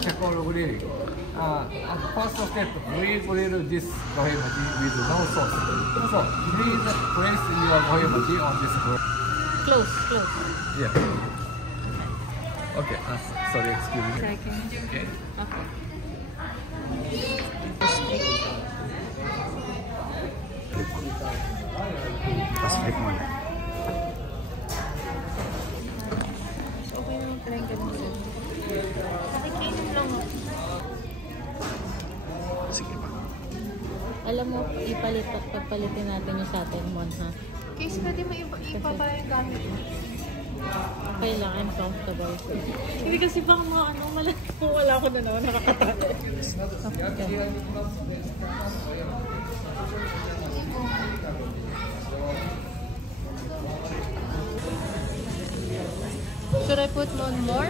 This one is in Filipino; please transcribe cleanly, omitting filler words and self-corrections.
charcoal grilling. And first step, we grill this gohe machi with no sauce. So please place your gohe machi on this grill. Close. Yeah. Okay. Sorry, excuse me. Second. Okay. Okay. Tapos click mo. Okay naman pala yung ganun. Nakikainin lang ako. Sige pa. Alam mo, pagpalitin natin yung sa atin, Mon, ha? Case pwede mo iba pa yung gamit mo. Kailangan comfortable. Hindi kasi bang mga wala ko na naman, nakakatali. Okay. Should I put more?